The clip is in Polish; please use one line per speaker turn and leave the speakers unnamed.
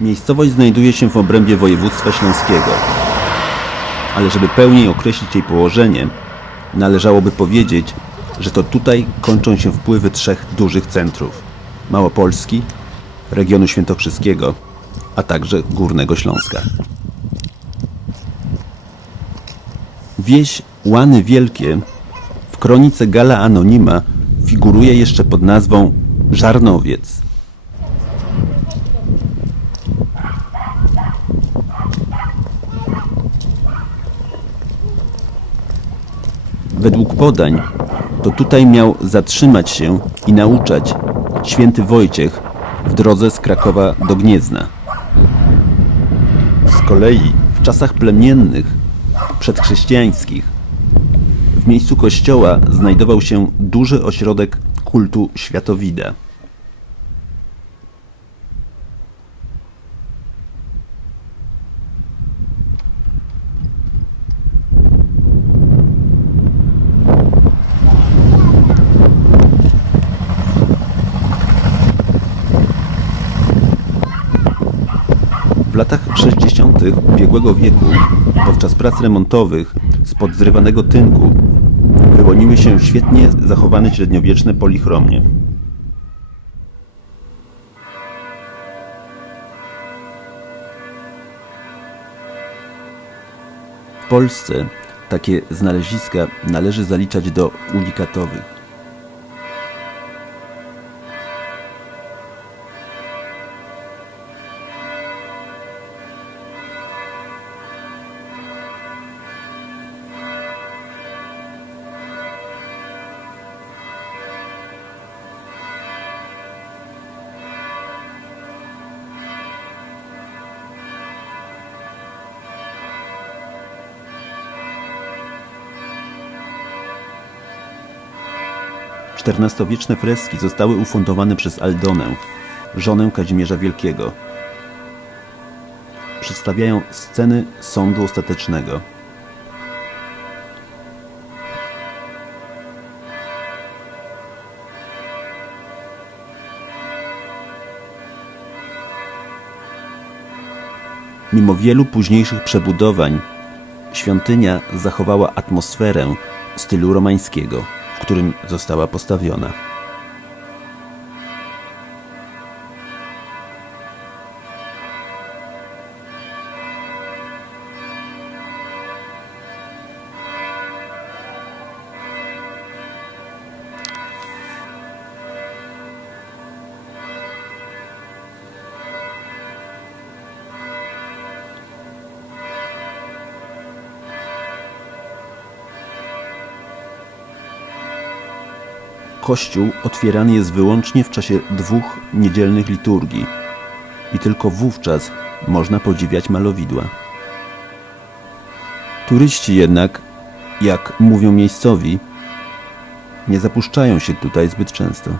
Miejscowość znajduje się w obrębie województwa śląskiego. Ale żeby pełniej określić jej położenie, należałoby powiedzieć, że to tutaj kończą się wpływy trzech dużych centrów: Małopolski, regionu świętokrzyskiego, a także Górnego Śląska. Wieś Łany Wielkie w kronice Gala Anonima figuruje jeszcze pod nazwą Żarnowiec. Według podań, to tutaj miał zatrzymać się i nauczać święty Wojciech w drodze z Krakowa do Gniezna. Z kolei w czasach plemiennych, przedchrześcijańskich, w miejscu kościoła znajdował się duży ośrodek kultu światowida. Latach 60. ubiegłego wieku, podczas prac remontowych spod zrywanego tynku, wyłoniły się świetnie zachowane średniowieczne polichromie. W Polsce takie znaleziska należy zaliczać do unikatowych. XIV-wieczne freski zostały ufundowane przez Aldonę, żonę Kazimierza Wielkiego. Przedstawiają sceny sądu ostatecznego. Mimo wielu późniejszych przebudowań, świątynia zachowała atmosferę stylu romańskiego, w którym została postawiona. Kościół otwierany jest wyłącznie w czasie dwóch niedzielnych liturgii i tylko wówczas można podziwiać malowidła. Turyści jednak, jak mówią miejscowi, nie zapuszczają się tutaj zbyt często.